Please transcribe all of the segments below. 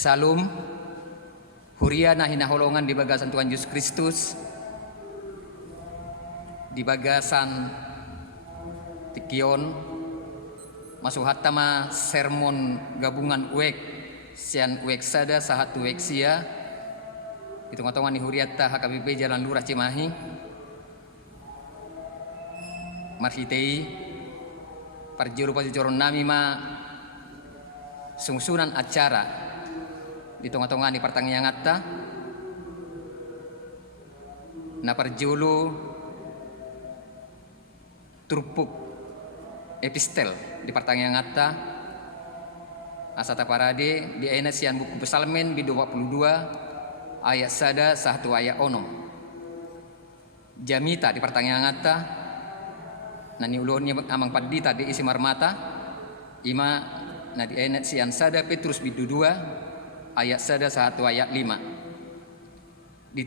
Salum Huria na hinaholongan di bagasan Tuhan Yesus Kristus, di bagasan Tikion masuk hatama sermon gabungan uek sian uek sada sahatu uek sia itu ngotongan ni Huriata HKBP Jalan Lurah Cimahi marhitei parjuru pasicoron nami ma sungsunan acara di tengah-tengah di pertanyaan ngata na parjulu turpuk epistel di pertanyaan ngata asata parade di ayat sian buku Psalmen di 22 ayat sada satu ayat ono jamita di pertanyaan ngata nani ulunnya amang padita di isi marmata ima na di ayat sian sada Petrus bidu 2 ayat sada 1 ayat 5 di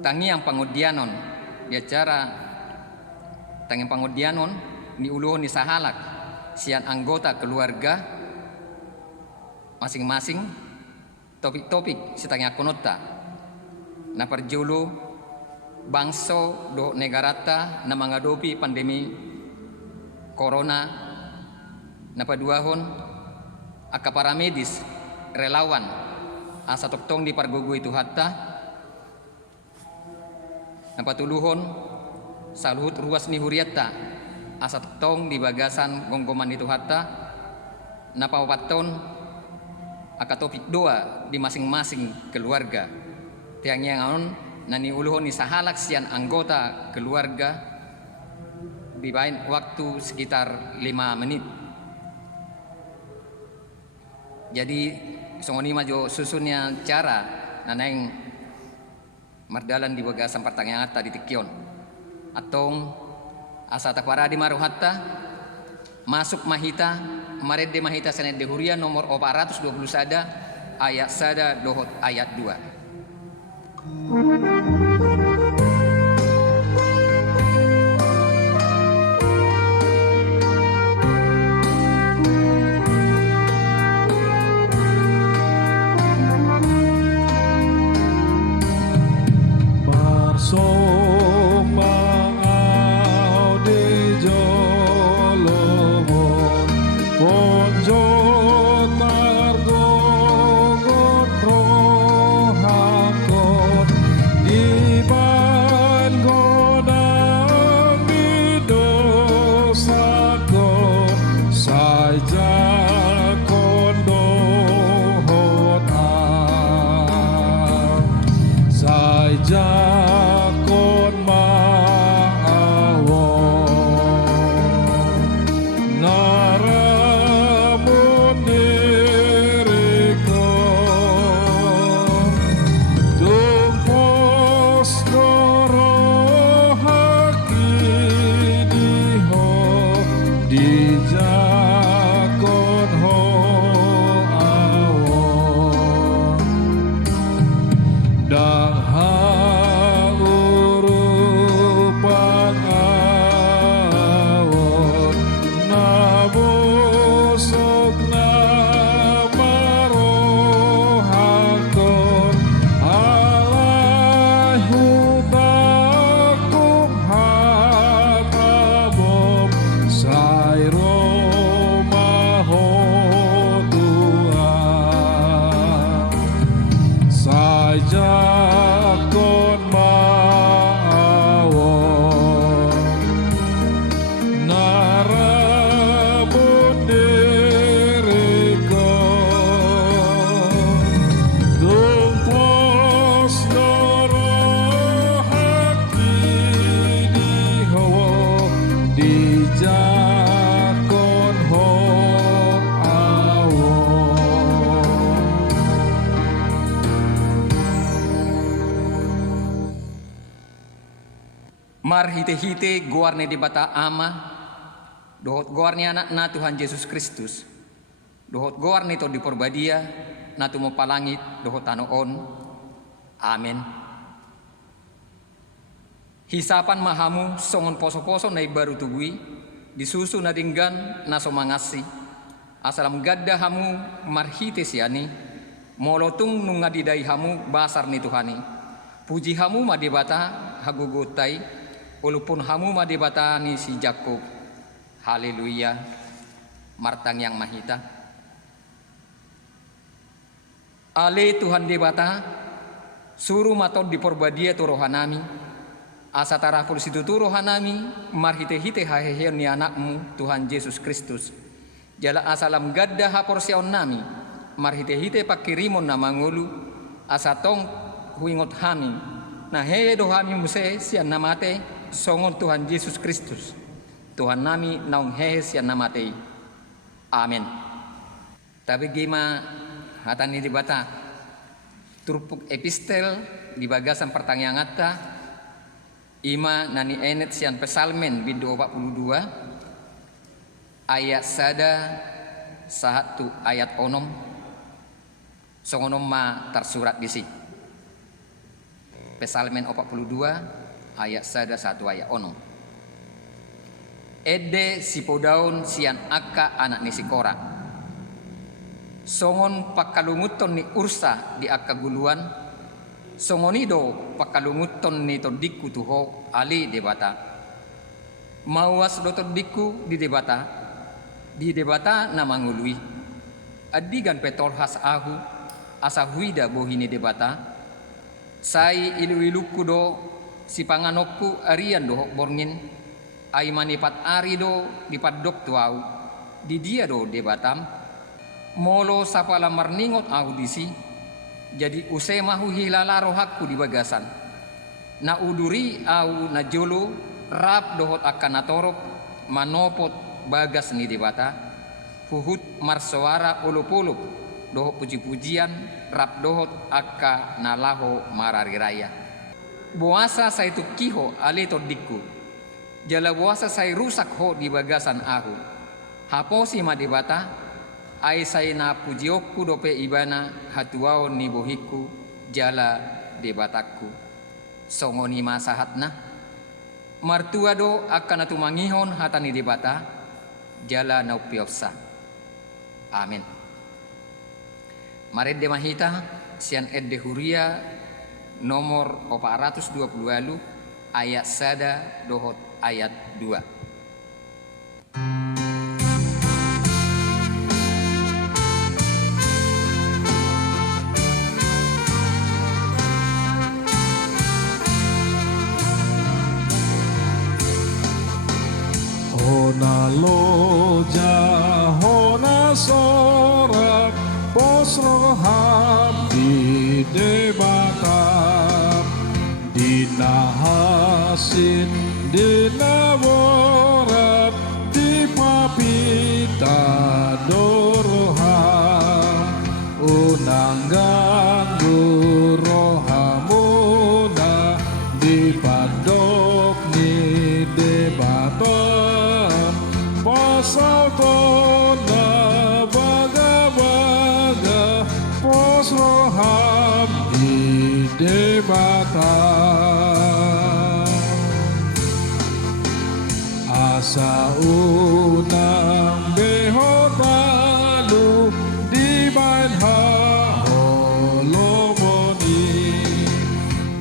tangi yang pangudianon di acara tangi pangudianon ni uluhon ni sahalak sian anggota keluarga masing-masing topik-topik si tangi akonota na parjulu bangso do negarata na menghadapi pandemi corona na paduahon aka para medis relawan asa toktong di pargogo itu hatta napatuluhon saluhut ruas ni Huriata asa toktong di bagasan gonggoman itu hatta napawaton aka topik doa di masing-masing keluarga tiang yang anon nani uluhon ni sahalak sian anggota keluarga di bain waktu sekitar 5 menit. Jadi songoni majo susunnya cara naneng mardalan di bagasan pertanyaan di Tikion atong asa takwara di maruhatta masuk mahita marede mahita senede Huria nomor 420 sada ayat sada dohot ayat 2. Marhite-hite guarne di bata ama dohot guarne anak na Tuhan Yesus Kristus dohot guarne to di porbadia na tumo palangit dohot anoon amen. Hisapan mahamu songon poso-poso na ibaru tugui disusu na dinggan na somangasi asalam gadda hamu marhite siani Molotung nung ngadidai hamu basar ni Tuhani. Puji hamu madibata hagugutai, walaupun hamu madibata ni si Jakob. Haleluya. Martang yang mahita. Ale Tuhan debata, suruh maton di porbadia tu rohanami. Asa tarakul situ tu rohanami, marhite-hite hahehe ni anakmu Tuhan Yesus Kristus. Jala asalam gadda haporsion nami, marhite-hite pakirimon na mangulu, asa tong huingot hami. Nah hehe dohami muse sian namate, songon Tuhan Yesus Kristus. Tuhan nami naung hehe sian namate. Amin. Tapi gima hatani dibata turpuk epistel di bagasan pertanyaan ngata ima nani enet sian pesalmen bidu 42 ayat sada satu ayat onom songonom ma tersurat di si pesalmen 42 ayat sada satu ayat onom ede sipodaun sian aka anak nisi kora songon pakalunguton ni ursa di akaguluan songonido pakalunguton ni todiku tuho ali debata mawas do todiku di debata na mangului adigan petolhas ahu asa huida bohini debata sai ilu-iluku do si panganokku arian do borngin ai manipat ari do dipadok tuau di dia do debatam molo sapala marningot audisi jadi use mahu hilala rohakku di bagasan na uduri au na jolo rap dohot akan atorop manopot bagas ni debata huhut marsuara ulup-ulup dohot puji-pujian rap dohot akka nalaho marari raya buasa saya tu kiho ale todikku jala buasa saya rusak ho di bagasan ahu haposi ma debata ai sai na pujiokku dope ibana hatuao ni bohiku jala debatakku songoni masahatna martua do akan atu mangihon hatani debata jala naupiopsa amin. Maret de mahita sian edde huria nomor 420 ayat sada dohot ayat 2 Hona loja hona sorak posro habdi debatam dinahasin dinaworat dipapita doroham unang ganggu rohamuna dipadok ni debatam pasal kona baga-baga pos roham di debatan asa unang behotalu di banha holomoni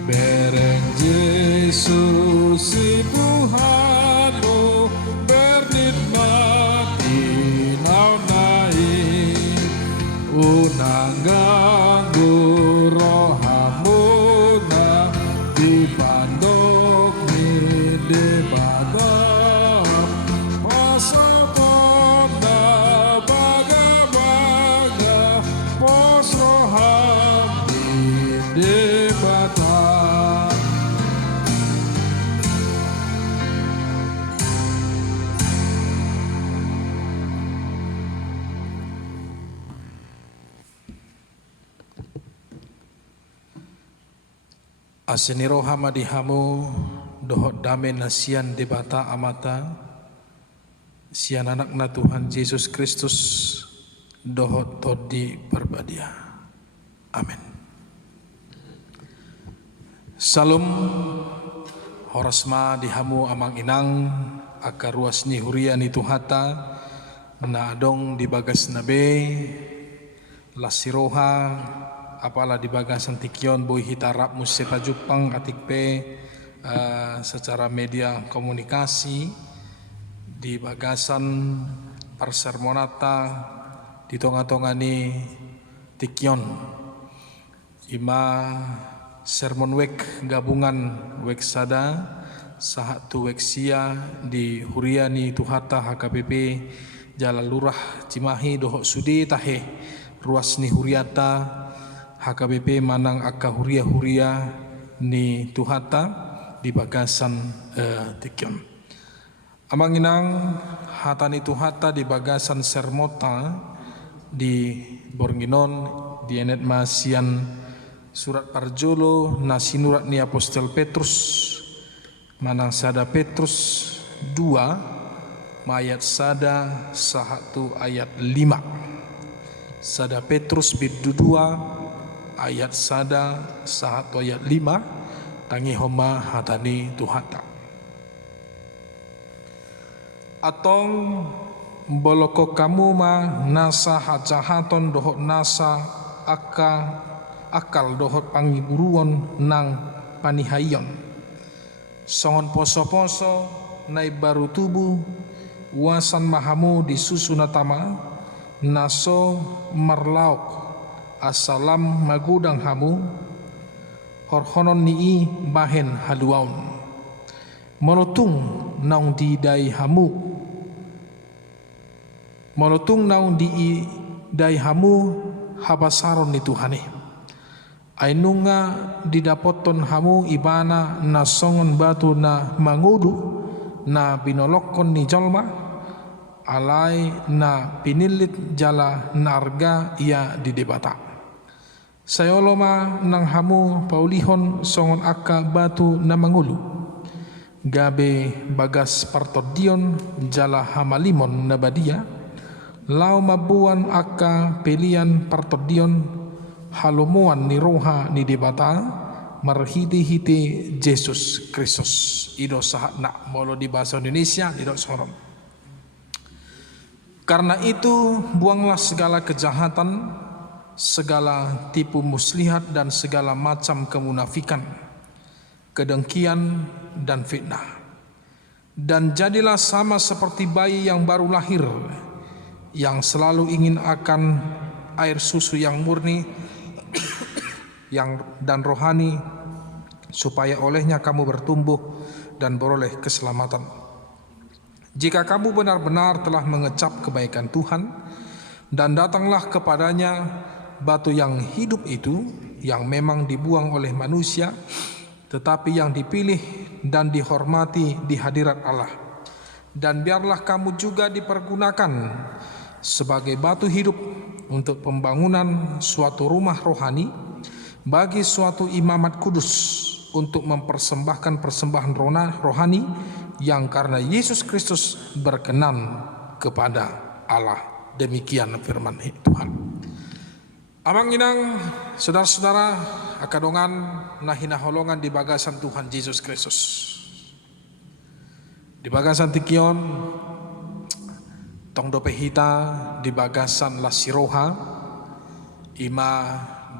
bereng Yesus si Tuhanmu bernikmati naunai unang ganggu rohamuna dipandok ni debatam pasal kona baga-baga pos roham di debatan. Aseniro hamadi hamu dohot dame nasian debata amata sian anakna Tuhan Yesus Kristus dohot todi perbadia. Amin. Salum horasma dihamu amang inang aka ruas ni huria ni tuhata na adong di bagas nabe lasiroha apalah di bagasan tikion boy hitarap musepa Jepang atikpe secara media komunikasi di bagasan parsermonata di tonga-tonga ni tikion ima sermon wek gabungan wek sada sahatu wek sia di huriani tuhata HKBP Jalan Lurah Cimahi dohok sudi tahe ruas ni huriata HKBP manang akka huria ni tuhata di bagasan tikion amang inang hatani tuhata di bagasan sermota di Bornginon di enet masian surat parjolo nasinurat ni Apostol Petrus manang sada Petrus 2 ayat sada 1 ayat 5 sada Petrus bidu 2 ayat sada 1 ayat 5 tangi homa hatani tuhata atong boloko kamu ma nasa hajahaton dohok nasa akal dohot pangiburuon nang panihayon songon poso-poso nai baru tubuh wasan mahamu di susunatama naso marlaok asalam magudang hamu horhonon nii bahen haluaun monotung naung di dai hamu monotung naung di dai hamu habasaron ni Tuhane ainunga didapoton hamu ibana na songon batu na mangudu na binolokon ni jalma alai na pinilit jala narga ia di debata sayoloma nang hamu paulihon songon akka batu na mangulu gabe bagas partodion jala hamalimon na badia lau mabuan akka pelian partodion halomuan ni roha ni debata marhiti-hiti Yesus Kristus ido sahat nak molo di bahasa Indonesia ido sorom karena itu buanglah segala kejahatan segala tipu muslihat dan segala macam kemunafikan kedengkian dan fitnah dan jadilah sama seperti bayi yang baru lahir yang selalu ingin akan air susu yang murni dan rohani supaya olehnya kamu bertumbuh dan beroleh keselamatan. Jika kamu benar-benar telah mengecap kebaikan Tuhan dan datanglah kepadanya batu yang hidup itu yang memang dibuang oleh manusia tetapi yang dipilih dan dihormati di hadirat Allah, dan biarlah kamu juga dipergunakan sebagai batu hidup untuk pembangunan suatu rumah rohani bagi suatu imamat kudus untuk mempersembahkan persembahan rohani yang karena Yesus Kristus berkenan kepada Allah. Demikian firman Tuhan. Amang inang saudara-saudara akadongan nahina holongan di bagasan Tuhan Yesus Kristus. Di bagasan tikion tong dope hita di bagasan lasiroha ima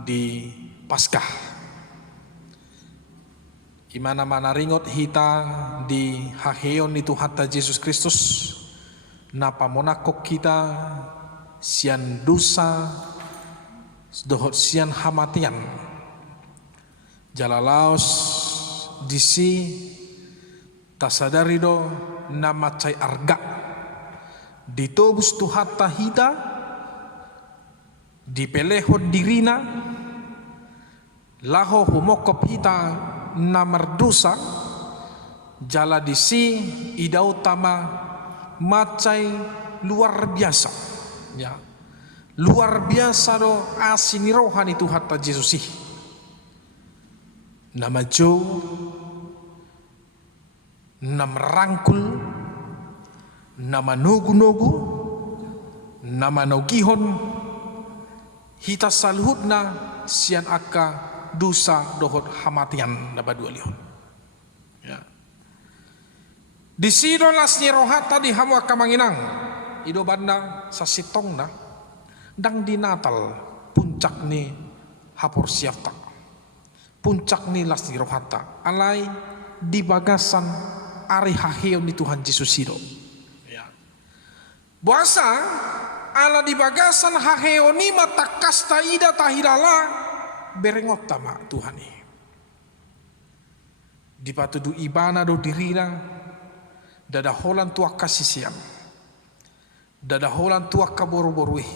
di Paskah imana mana ringot hita di haheon itu hatta Yesus Kristus napa monakok kita sian dosa dohot sian hamatian jalalaos disi tasadari do nama cai arga ditobus tu hatta hita dipelehot dirina laho humokop hita namar dosa jala disi ida utama macai luar biasa ya luar biasa do asini rohani tu hatta Yesus nama jo nama rangkul nama nogu-nogu nama nogihon hita salhutna sian akka dosa dohot hamatian dapat dua lihon ya di sido lasni rohat tadi hamu akka manginang ido banda sasitong na dang di Natal puncak ni hapor siafta, puncak ni lasti rohata, alai di bagasan ari haheo ni Tuhan Yesus Hiro. Ya. Buasa ala di bagasan haheo ni matakas ta ida tahirala berengot tama Tuhan ni. Di patudu ibana do dirina dada holan tua kasih siam, dada holan tua ka boru-borui,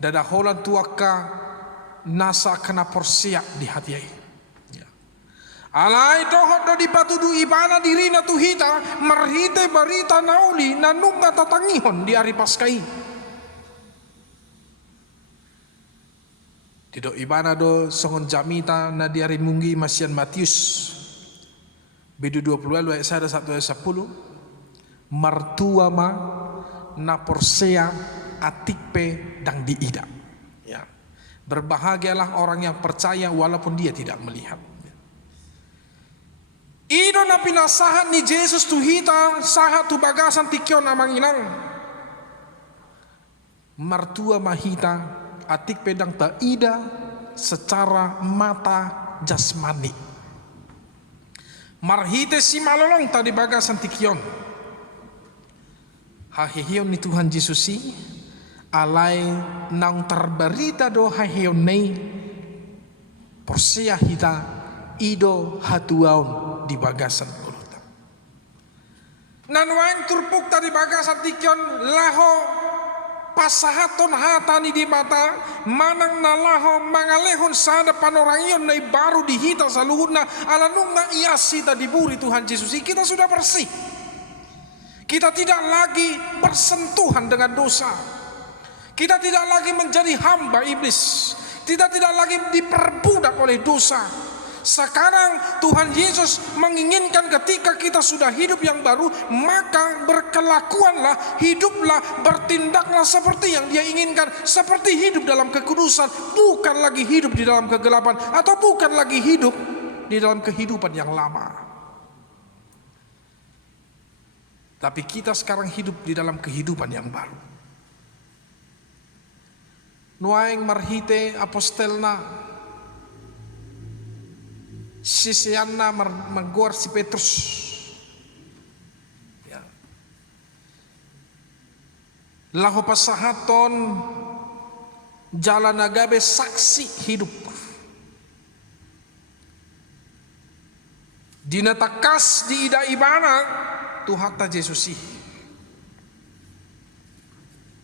dada holan tua ka nasa kena porsia di hati ai. Ya. Alai dohot do di patudu ibana dirina tuhita marhite barita nauli nanunga tatangihon di ari paskai. Dido ibana do songon jamita na di ari munggi Masian Matius Bidu 20 ayat 1 ayat 10 martua ma na porsea atikpe dang diida. Ya. Berbahagialah orang yang percaya walaupun dia tidak melihat. Ido na pinasahan ni Jesus tuhita saha tu bagasan tikyon amang inang. Martua mahita atikpe dang taida secara mata jasmani. Marhite si malolong tadi bagasan tikyon. Hahihion ni Tuhan Yesusi alai nang terberita do hahihion nei porsia hita ido hatuaun di bagasan golota. Nanwain turpuk tadi bagasan tikyon laho pasahaton hatani di mata manang nalaho mangalehon sada panorangion nai baru dihita saluhuna ala nunga iasita diburi Tuhan Yesus. Kita sudah bersih. Kita tidak lagi bersentuhan dengan dosa. Kita tidak lagi menjadi hamba iblis. Kita tidak lagi diperbudak oleh dosa. Sekarang Tuhan Yesus menginginkan ketika kita sudah hidup yang baru, maka berkelakuanlah, hiduplah, bertindaklah seperti yang Dia inginkan, seperti hidup dalam kekudusan, bukan lagi hidup di dalam kegelapan atau bukan lagi hidup di dalam kehidupan yang lama. Tapi kita sekarang hidup di dalam kehidupan yang baru. Nuaing marhite apostelna sisianna menggor si Petrus. Ya. Laho pasahaton jalan agabe saksi hidup. Dina takas di ida ibana Tuhata Yesusi.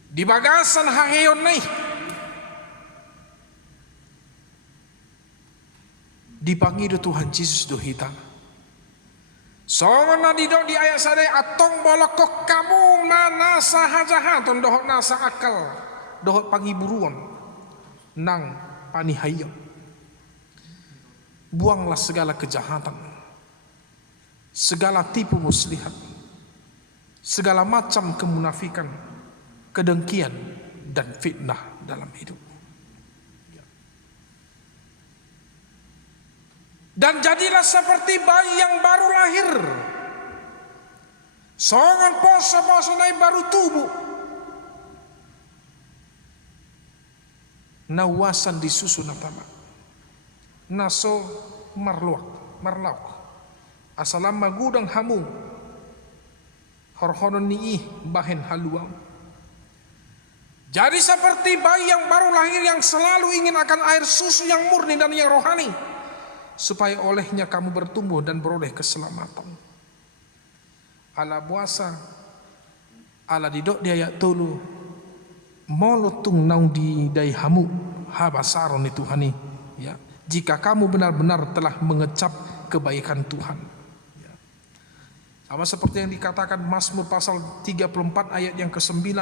Di bagasan haheon nai dipanggil Tuhan Yesus dohita. Songon na didok di ayat sadai atong bolokok kamu na nasa hajahaton dohot nasa akal dohot pangiburuan nang panihayon. Buanglah segala kejahatan, segala tipu muslihat, segala macam kemunafikan, kedengkian dan fitnah dalam hidup. Dan jadilah seperti bayi yang baru lahir. Songan poso-poso nai baru tubuh. Nawasan disusun atama. Naso marlauk. Asalam magudang hamu. Horhonon niih bahen haluang. Jadi seperti bayi yang baru lahir yang selalu ingin akan air susu yang murni dan yang rohani, supaya olehnya kamu bertumbuh dan beroleh keselamatan. Ala buasa, ala didok di ayat tolu, molotung naung di dai hamu, habasaron itu hani. Ya, jika kamu benar-benar telah mengecap kebaikan Tuhan. Ya. Sama seperti yang dikatakan Mazmur pasal 34 ayat yang ke-9.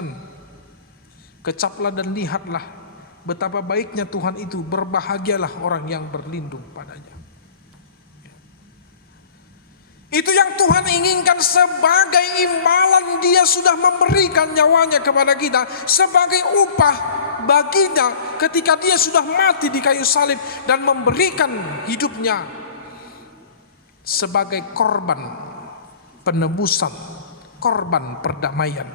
Kecaplah dan lihatlah betapa baiknya Tuhan itu, berbahagialah orang yang berlindung padanya. Itu yang Tuhan inginkan sebagai imbalan. Dia sudah memberikan nyawanya kepada kita sebagai upah baginya ketika Dia sudah mati di kayu salib dan memberikan hidupnya sebagai korban penebusan, korban perdamaian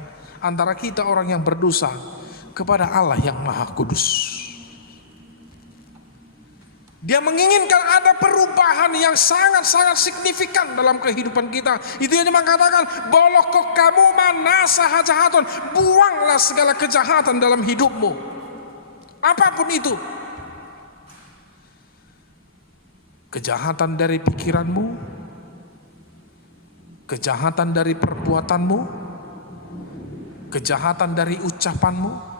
antara kita orang yang berdosa kepada Allah yang Maha Kudus. Dia menginginkan ada perubahan yang sangat-sangat signifikan dalam kehidupan kita. Itu yang dia mengatakan, "Boloh kok kamu manasa hajahaton." Buanglah segala kejahatan dalam hidupmu. Apapun itu. Kejahatan dari pikiranmu, kejahatan dari perbuatanmu, kejahatan dari ucapanmu.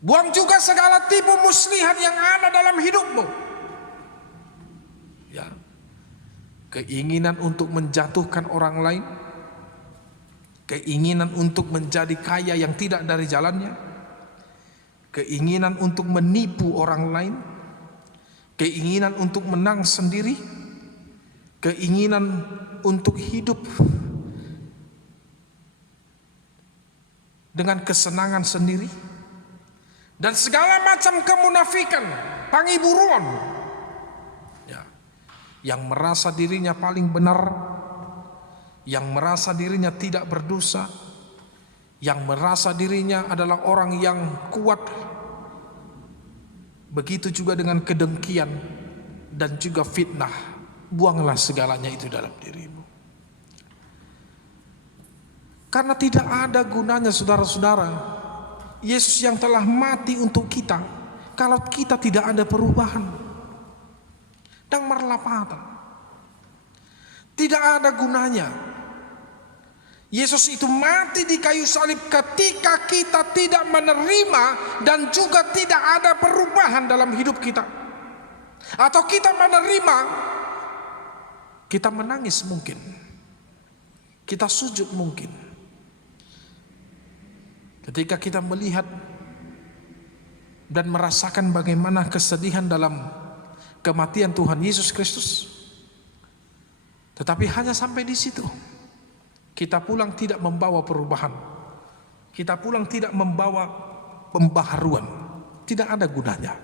Buang juga segala tipu muslihat yang ada dalam hidupmu. Ya. Keinginan untuk menjatuhkan orang lain, keinginan untuk menjadi kaya yang tidak dari jalannya, keinginan untuk menipu orang lain, keinginan untuk menang sendiri, keinginan untuk hidup dengan kesenangan sendiri, dan segala macam kemunafikan, pangiburuan, ya, yang merasa dirinya paling benar, yang merasa dirinya tidak berdosa, yang merasa dirinya adalah orang yang kuat. Begitu juga dengan kedengkian dan juga fitnah. Buanglah segalanya itu dalam dirimu. Karena tidak ada gunanya, saudara-saudara, Yesus yang telah mati untuk kita, kalau kita tidak ada perubahan dan merlapatan, tidak ada gunanya. Yesus itu mati di kayu salib ketika kita tidak menerima dan juga tidak ada perubahan dalam hidup kita. Atau kita menerima, kita menangis mungkin, kita sujud mungkin. Ketika kita melihat dan merasakan bagaimana kesedihan dalam kematian Tuhan Yesus Kristus, tetapi hanya sampai di situ. Kita pulang tidak membawa perubahan, kita pulang tidak membawa pembaharuan, tidak ada gunanya.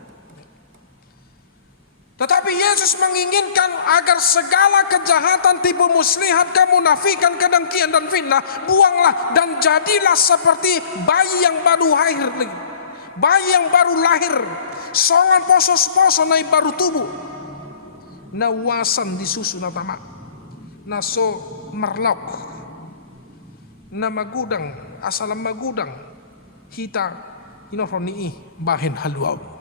Tetapi Yesus menginginkan agar segala kejahatan, tipu muslihat, kemunafikan, kedengkian dan fitnah buanglah dan jadilah seperti bayi yang baru lahir, bayi yang baru lahir, songan poso-poso naik baru tubuh, na wasan di susu na tama, na so merlauk, na magudang asalam magudang hita inofroni bahen haluau.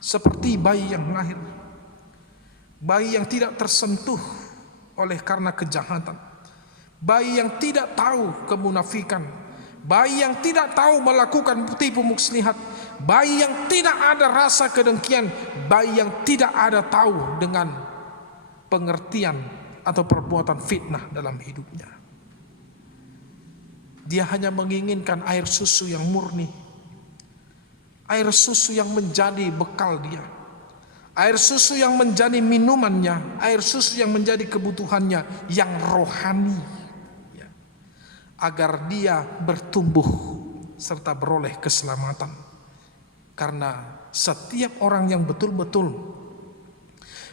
Seperti bayi yang lahir, bayi yang tidak tersentuh oleh karena kejahatan, bayi yang tidak tahu kemunafikan, bayi yang tidak tahu melakukan tipu muslihat, bayi yang tidak ada rasa kedengkian, bayi yang tidak ada tahu dengan pengertian atau perbuatan fitnah dalam hidupnya. Dia hanya menginginkan air susu yang murni, air susu yang menjadi bekal dia, air susu yang menjadi minumannya, air susu yang menjadi kebutuhannya yang rohani, ya, agar dia bertumbuh serta beroleh keselamatan. Karena setiap orang yang betul-betul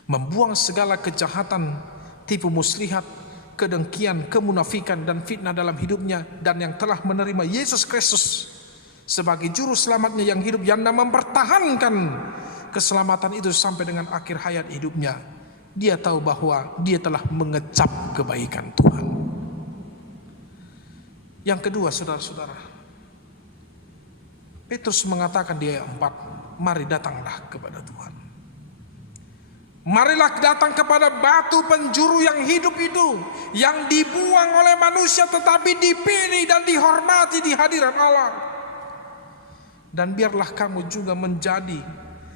membuang segala kejahatan, tipu muslihat, kedengkian, kemunafikan dan fitnah dalam hidupnya, dan yang telah menerima Yesus Kristus sebagai juru selamatnya yang hidup, yang mempertahankan keselamatan itu sampai dengan akhir hayat hidupnya, dia tahu bahwa dia telah mengecap kebaikan Tuhan. Yang kedua, saudara-saudara, Petrus mengatakan di ayat 4, mari datanglah kepada Tuhan. Marilah datang kepada batu penjuru yang hidup itu, yang dibuang oleh manusia tetapi dipilih dan dihormati di hadirat Allah. Dan biarlah kamu juga menjadi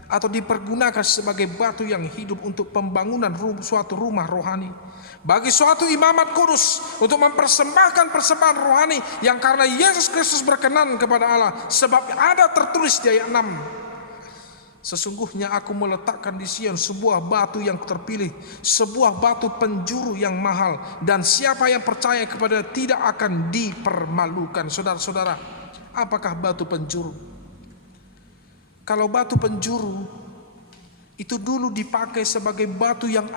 atau dipergunakan sebagai batu yang hidup untuk pembangunan suatu rumah rohani, bagi suatu imamat kudus, untuk mempersembahkan persembahan rohani yang karena Yesus Kristus berkenan kepada Allah. Sebab ada tertulis di ayat 6, sesungguhnya aku meletakkan di Sion sebuah batu yang terpilih, sebuah batu penjuru yang mahal, dan siapa yang percaya kepada tidak akan dipermalukan. Saudara-saudara, apakah batu penjuru? Kalau batu penjuru itu dulu dipakai sebagai batu yang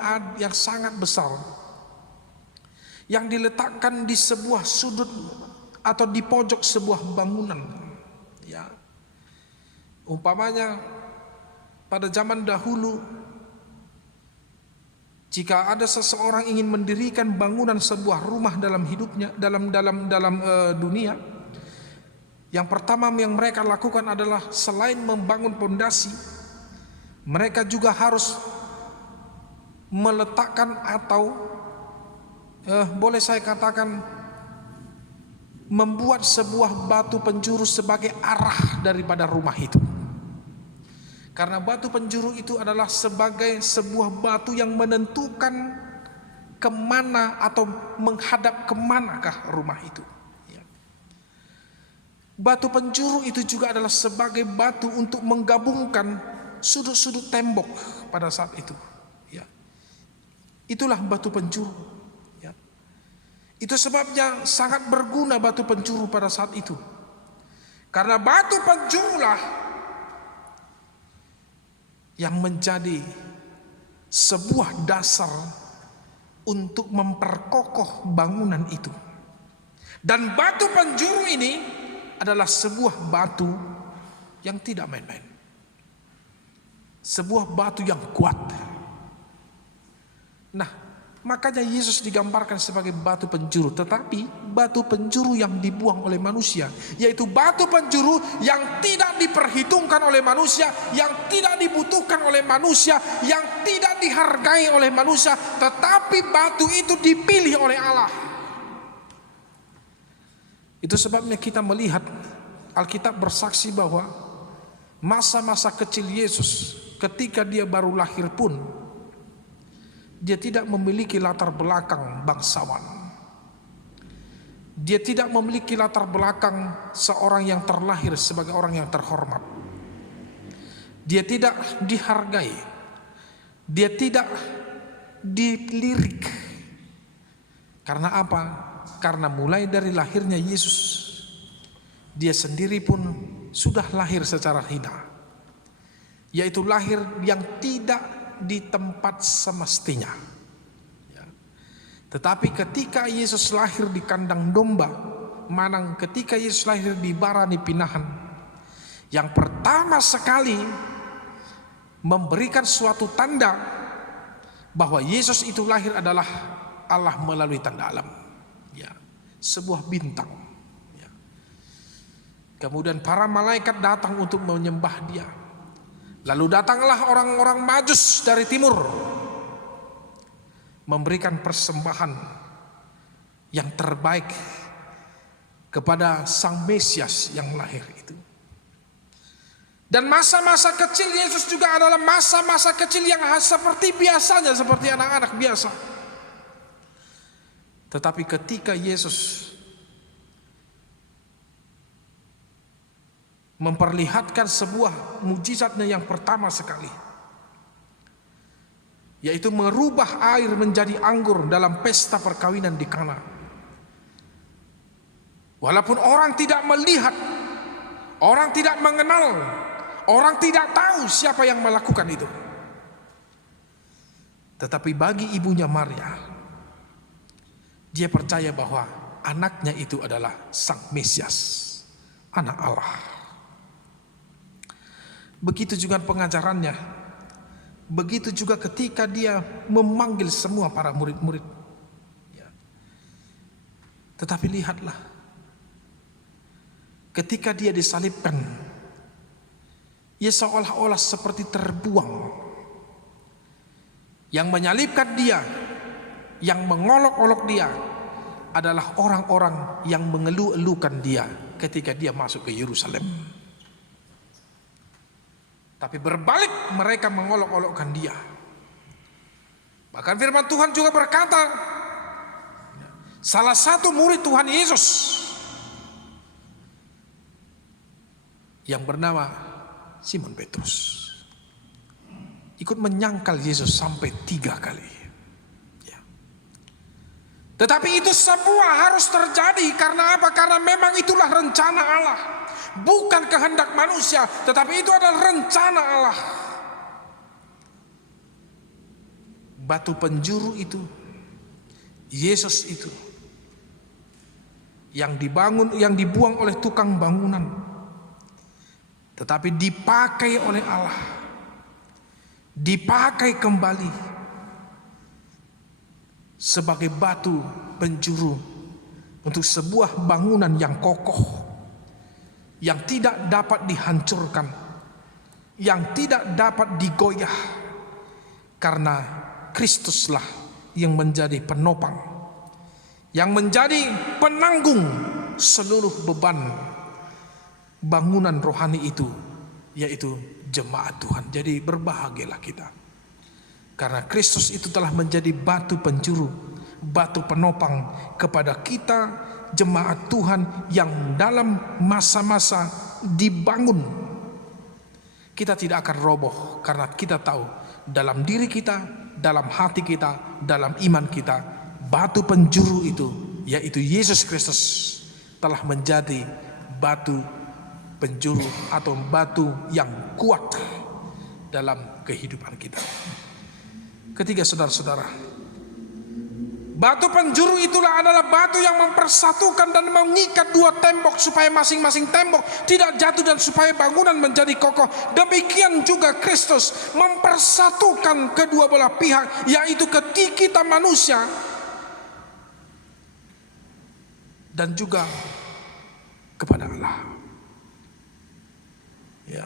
sangat besar, yang diletakkan di sebuah sudut atau di pojok sebuah bangunan. Ya, umpamanya pada zaman dahulu, jika ada seseorang ingin mendirikan bangunan sebuah rumah dalam hidupnya, dalam dunia, yang pertama yang mereka lakukan adalah selain membangun pondasi, mereka juga harus meletakkan atau boleh saya katakan membuat sebuah batu penjuru sebagai arah daripada rumah itu. Karena batu penjuru itu adalah sebagai sebuah batu yang menentukan kemana atau menghadap kemanakah rumah itu. Batu penjuru itu juga adalah sebagai batu untuk menggabungkan sudut-sudut tembok pada saat itu. Itulah batu penjuru. Itu sebabnya sangat berguna batu penjuru pada saat itu. Karena batu penjurulah yang menjadi sebuah dasar untuk memperkokoh bangunan itu. Dan batu penjuru ini adalah sebuah batu yang tidak main-main. Sebuah batu yang kuat. Nah, makanya Yesus digambarkan sebagai batu penjuru, tetapi batu penjuru yang dibuang oleh manusia, yaitu batu penjuru yang tidak diperhitungkan oleh manusia, yang tidak dibutuhkan oleh manusia, yang tidak dihargai oleh manusia, tetapi batu itu dipilih oleh Allah. Itu sebabnya kita melihat Alkitab bersaksi bahwa masa-masa kecil Yesus ketika dia baru lahir pun dia tidak memiliki latar belakang bangsawan. Dia tidak memiliki latar belakang seorang yang terlahir sebagai orang yang terhormat. Dia tidak dihargai. Dia tidak dilirik. Karena apa? Karena mulai dari lahirnya Yesus, dia sendiri pun sudah lahir secara hina. Yaitu lahir yang tidak di tempat semestinya. Tetapi ketika Yesus lahir di kandang domba, ketika Yesus lahir di Barani Pinahan, yang pertama sekali memberikan suatu tanda bahwa Yesus itu lahir adalah Allah melalui tanda alam, sebuah bintang. Kemudian para malaikat datang untuk menyembah dia. Lalu datanglah orang-orang Majus dari timur memberikan persembahan yang terbaik kepada Sang Mesias yang lahir itu. Dan masa-masa kecil Yesus juga adalah masa-masa kecil yang seperti biasanya, seperti anak-anak biasa. Tetapi ketika Yesus memperlihatkan sebuah mujizatnya yang pertama sekali, yaitu merubah air menjadi anggur dalam pesta perkawinan di Kana. Walaupun orang tidak melihat, orang tidak mengenal, orang tidak tahu siapa yang melakukan itu, tetapi bagi ibunya Maria, dia percaya bahwa anaknya itu adalah Sang Mesias, anak Allah. Begitu juga pengajarannya. Begitu juga ketika dia memanggil semua para murid-murid. Tetapi lihatlah, ketika dia disalibkan, ia seolah-olah seperti terbuang. Yang menyalibkan dia, yang mengolok-olok dia adalah orang-orang yang mengeluh-elukan dia ketika dia masuk ke Yerusalem. Tapi berbalik, mereka mengolok-olokkan dia. Bahkan firman Tuhan juga berkata, salah satu murid Tuhan Yesus yang bernama Simon Petrus ikut menyangkal Yesus sampai 3 kali. Tetapi itu semua harus terjadi karena apa? Karena memang itulah rencana Allah. Bukan kehendak manusia, tetapi itu adalah rencana Allah. Batu penjuru itu, Yesus itu, yang dibuang oleh tukang bangunan, tetapi dipakai oleh Allah dipakai kembali sebagai batu penjuru untuk sebuah bangunan yang kokoh, yang tidak dapat dihancurkan, yang tidak dapat digoyah, karena Kristuslah yang menjadi penopang, yang menjadi penanggung seluruh beban bangunan rohani itu, yaitu jemaat Tuhan. Jadi berbahagialah kita, karena Kristus itu telah menjadi batu penjuru, batu penopang kepada kita jemaat Tuhan yang dalam masa-masa dibangun. Kita tidak akan roboh karena kita tahu dalam diri kita, dalam hati kita, dalam iman kita, batu penjuru itu, yaitu Yesus Kristus, telah menjadi batu penjuru atau batu yang kuat dalam kehidupan kita. Ketiga, saudara-saudara, batu penjuru itulah adalah batu yang mempersatukan dan mengikat dua tembok supaya masing-masing tembok tidak jatuh dan supaya bangunan menjadi kokoh. Demikian juga Kristus mempersatukan kedua belah pihak, yaitu kita manusia dan juga kepada Allah. Ya,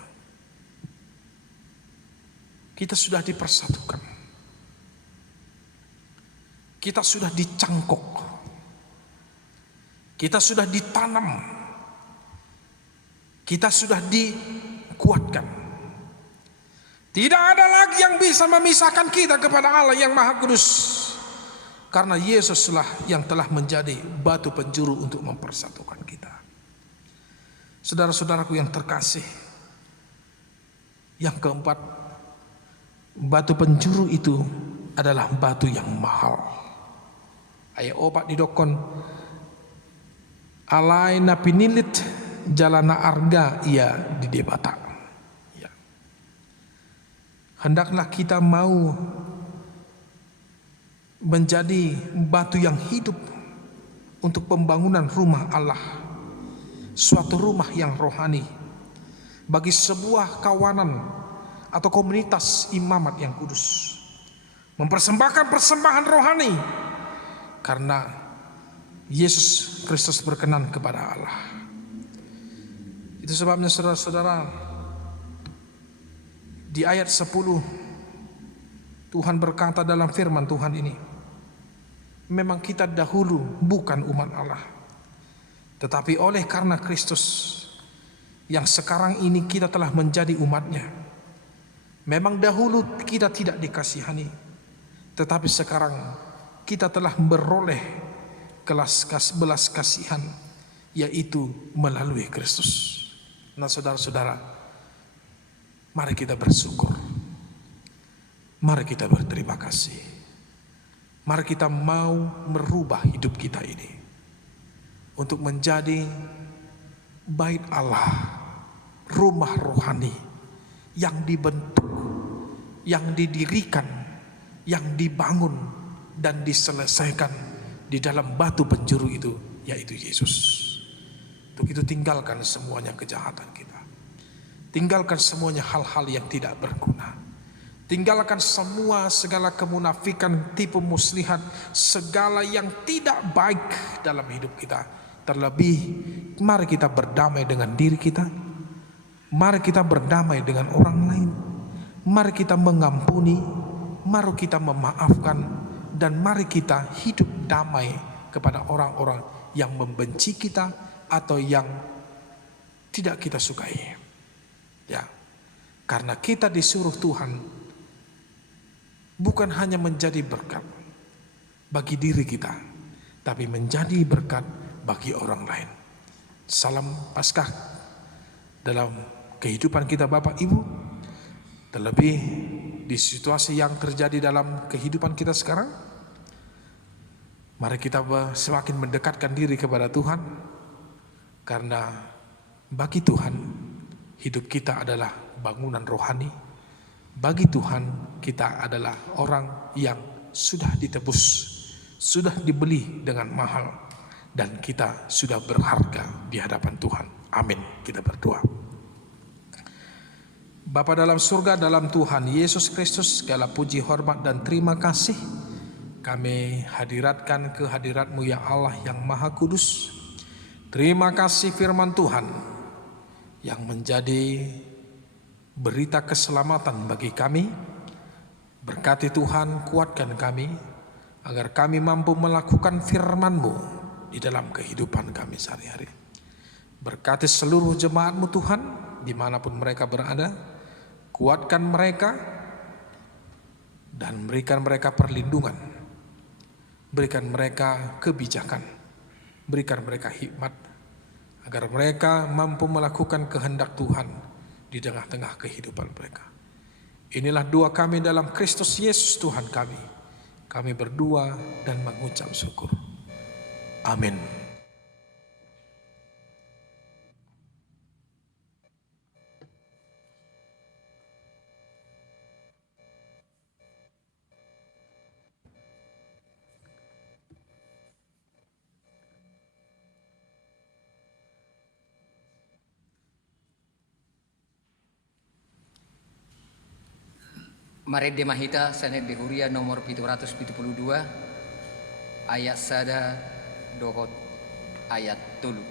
kita sudah dipersatukan, kita sudah dicangkok, kita sudah ditanam, kita sudah dikuatkan. Tidak ada lagi yang bisa memisahkan kita kepada Allah yang Maha Kudus, karena Yesuslah yang telah menjadi batu penjuru untuk mempersatukan kita. Saudara-saudaraku yang terkasih, yang keempat, batu penjuru itu adalah batu yang mahal. Ayat opat didokon, alai na pinilit jalana arga ia di debata. Ya. Hendaklah kita mau menjadi batu yang hidup untuk pembangunan rumah Allah, suatu rumah yang rohani, bagi sebuah kawanan atau komunitas imamat yang kudus, mempersembahkan persembahan rohani karena Yesus Kristus berkenan kepada Allah. Itu sebabnya saudara-saudara, di ayat 10 Tuhan berkata dalam firman Tuhan ini, memang kita dahulu bukan umat Allah, tetapi oleh karena Kristus yang sekarang ini kita telah menjadi umatnya. Memang dahulu kita tidak dikasihani, tetapi sekarang kita telah beroleh belas kasihan, yaitu melalui Kristus. Nah, saudara-saudara, mari kita bersyukur, mari kita berterima kasih, mari kita mau merubah hidup kita ini untuk menjadi bait Allah, rumah rohani yang dibentuk, yang didirikan, yang dibangun dan diselesaikan di dalam batu penjuru itu, yaitu Yesus. Untuk itu tinggalkan semuanya kejahatan kita, tinggalkan semuanya hal-hal yang tidak berguna, tinggalkan segala kemunafikan, tipu muslihat, segala yang tidak baik dalam hidup kita. Terlebih, mari kita berdamai dengan diri kita, mari kita berdamai dengan orang lain, mari kita mengampuni, mari kita memaafkan, dan mari kita hidup damai kepada orang-orang yang membenci kita atau yang tidak kita sukai. Ya, karena kita disuruh Tuhan bukan hanya menjadi berkat bagi diri kita, tapi menjadi berkat bagi orang lain. Salam Paskah dalam kehidupan kita Bapak Ibu, terlebih di situasi yang terjadi dalam kehidupan kita sekarang. Mari kita semakin mendekatkan diri kepada Tuhan, karena bagi Tuhan hidup kita adalah bangunan rohani. Bagi Tuhan kita adalah orang yang sudah ditebus, sudah dibeli dengan mahal, dan kita sudah berharga di hadapan Tuhan. Amin. Kita berdoa. Bapa dalam surga, dalam Tuhan Yesus Kristus, segala puji, hormat, dan terima kasih kami hadiratkan ke hadirat-Mu ya Allah yang Maha Kudus. Terima kasih firman Tuhan yang menjadi berita keselamatan bagi kami. Berkati Tuhan, kuatkan kami agar kami mampu melakukan firman-Mu di dalam kehidupan kami sehari-hari. Berkati seluruh jemaat-Mu Tuhan dimanapun mereka berada. Kuatkan mereka dan berikan mereka perlindungan. Berikan mereka kebijakan. Berikan mereka hikmat agar mereka mampu melakukan kehendak Tuhan di tengah-tengah kehidupan mereka. Inilah doa kami dalam Kristus Yesus Tuhan kami. Kami berdoa dan mengucap syukur. Amin. Mari Mahita Sanet Dehuria nomor 772 ayat sada dohot ayat tulu.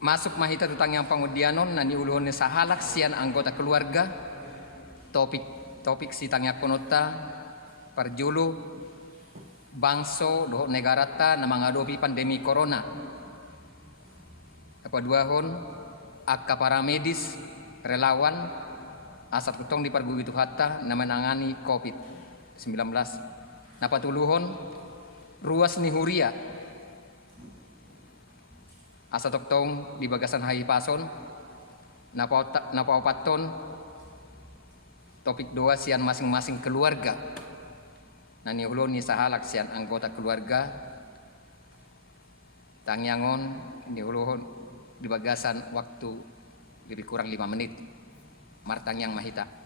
Masuk mahita tutang yang pangudianon nani ulun sahalak sian anggota keluarga topik sitangnya konota parjulu bangso doh negarata na menghadapi pandemi corona. Kepaduahon akka para medis relawan asat kutong di pargugi hatta na menangani COVID-19. Napatuluhon ruas ni huria asa toktong di bagasan hai pason napaupaton topik doa sian masing-masing keluarga nani ulun ni sahalak sian anggota keluarga tangyangon ni ulun di bagasan waktu lebih kurang 5 menit martang yang mahita.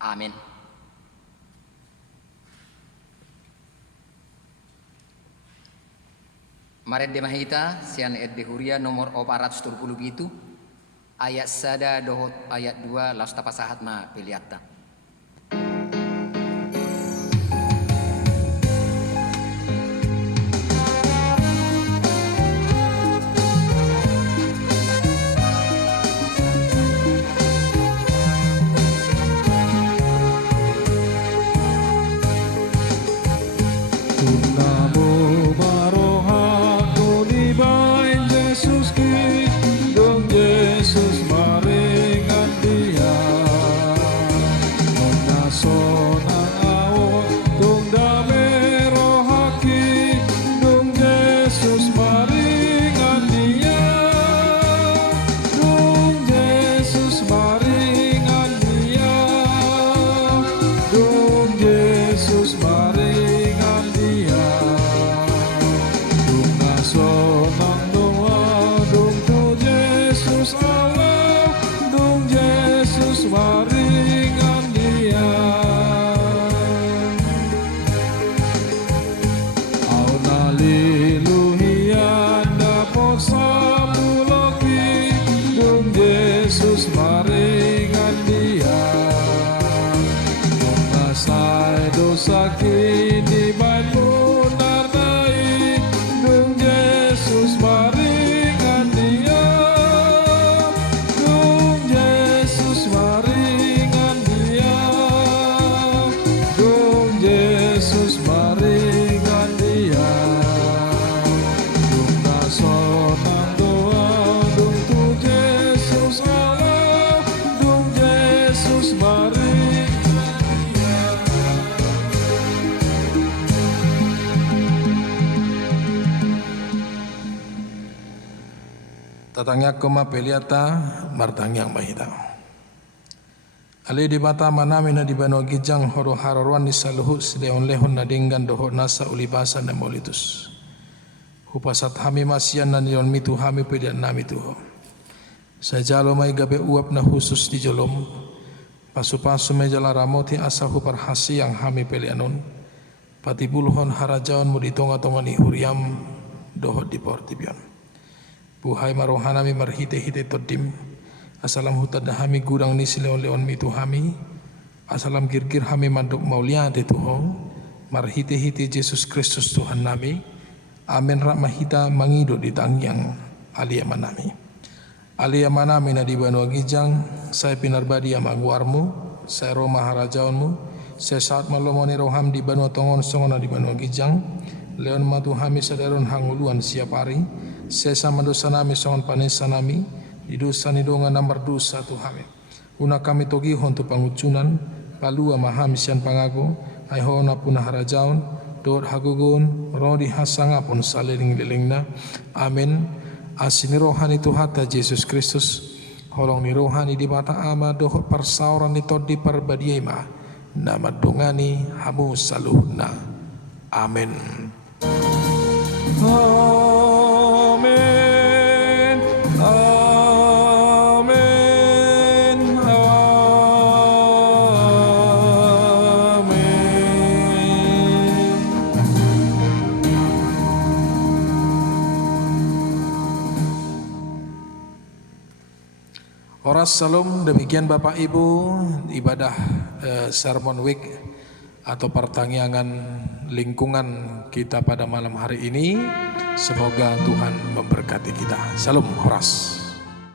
Amin. Maret de mahita sian de huria nomor 437 ayat sada dohot ayat 2 las tapasahat ma peliatta. Tatangnya koma peliata martangyang mahita. Ali di bata manami na di bano gijang horo haroruan di saluhut leon lehon na dinggan doho nasa ulibasa na molitus. Hupasat hami masian na niyon mitu hami pedian nami tuho. Sa jalo may gabe uap na husus di jolom. Pasu-pasu may jala ramoti asa hupar hasi yang hami pelianon. Pati bulhon harajaon mo di tonga-tonga ni huriam doho di portibion. Buhay marohanami marhite-hite todim. Asalam hutad hami gurang ni sileon-leon mitu hami. Asalam girgir hami manduk mauliate Tuhan. Marhite-hite Yesus Kristus Tuhan nami. Amin rahmahita mangido di tangyang aliyamanami. Aliyamanami na di banua gijang. Saya pinarbadi amaguarmu. Saya Roma harajaonmu. Saya saat malomoni roham di banua tongon songona di banua gijang. Leon matu hami sadaron hanguluan siap hari. Sesa mendosa nami songon panesa nami di dosa ni donga nomor dosa Tuhan. Una kami togi hontu pangucunan palua mahami sian pangago ai hona punah harajaun dor hagugun rodi hasanga pun saliling lilingna. Amin. Asini rohani Tuhata Yesus Kristus holong ni rohani di mata ama doh persauran ni todi perbadiema nama dongani hamu saluhna. Amin. Amin, amin, amin. Oras salam, demikian Bapak Ibu ibadah Sermon Week atau pertangyangan lingkungan kita pada malam hari ini. Semoga Tuhan memberkati kita. Salam horas.